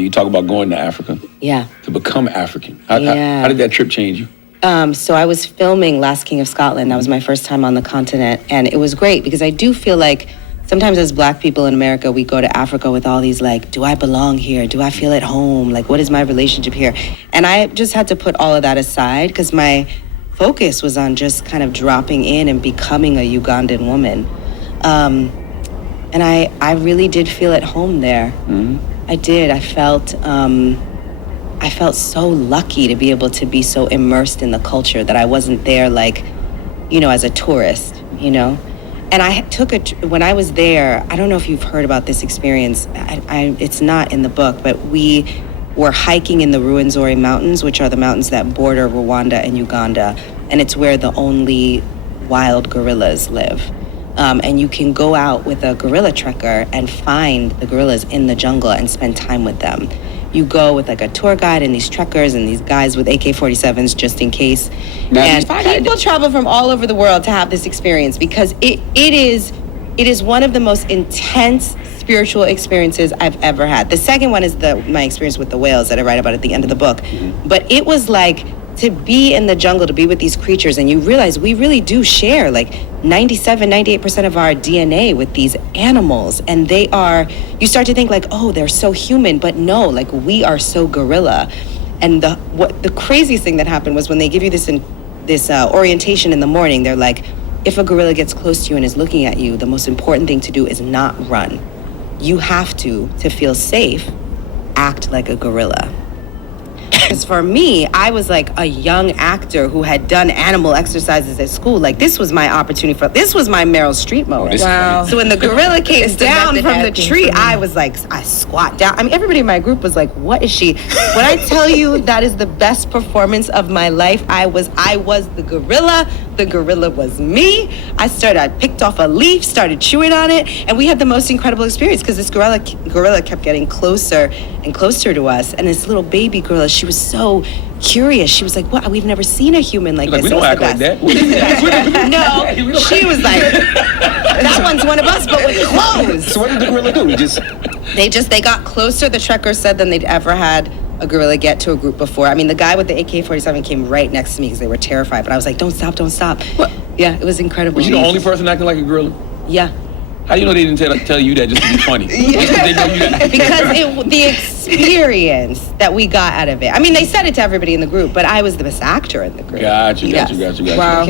You talk about going to Africa. Yeah. To become African. How did that trip change you? So I was filming Last King of Scotland. That was my first time on the continent. And it was great because I do feel like sometimes as Black people in America, we go to Africa with all these like, do I belong here? Do I feel at home? Like, what is my relationship here? And I just had to put all of that aside because my focus was on just kind of dropping in and becoming a Ugandan woman. And I really did feel at home there. Mm-hmm. I did. I felt so lucky to be able to be so immersed in the culture that I wasn't there like, as a tourist, And I took when I was there, I don't know if you've heard about this experience. It's not in the book, but we were hiking in the Ruwenzori Mountains, which are the mountains that border Rwanda and Uganda. And it's where the only wild gorillas live. And you can go out with a gorilla trekker and find the gorillas in the jungle and spend time with them. You go with like a tour guide and these trekkers and these guys with AK-47s just in case. And people travel from all over the world to have this experience because it is one of the most intense spiritual experiences I've ever had. The second one is my experience with the whales that I write about at the end of the book. Mm-hmm. But it was like to be in the jungle, to be with these creatures, and you realize we really do share like 98% of our DNA with these animals. And you start to think like, oh, they're so human, but no, like we are so gorilla. And the craziest thing that happened was when they give you this orientation in the morning, they're like, if a gorilla gets close to you and is looking at you, the most important thing to do is not run. You have to feel safe, act like a gorilla. Because for me, I was like a young actor who had done animal exercises at school. Like this was my opportunity this was my Meryl Streep moment. Wow. So when the gorilla came down from the tree, I was like, I squat down. I mean, everybody in my group was like, what is she? When I tell you that is the best performance of my life, I was the gorilla. The gorilla was me. I picked off a leaf, started chewing on it, and we had the most incredible experience because this gorilla kept getting closer and closer to us. And this little baby gorilla, she was so curious. She was like, "What? We've never seen a human like this." We don't act like that. No, she was like, "That one's one of us, but with clothes." So what did the gorilla do? They got closer, the trekkers said, than they'd ever had a gorilla get to a group before. I mean, the guy with the AK-47 came right next to me because they were terrified, but I was like, don't stop. What? Yeah, it was incredible. Was you the only person acting like a gorilla? Yeah. How do you know they didn't tell you that just to be funny? Because the experience that we got out of it. I mean, they said it to everybody in the group, but I was the best actor in the group. Gotcha. Yes. Wow.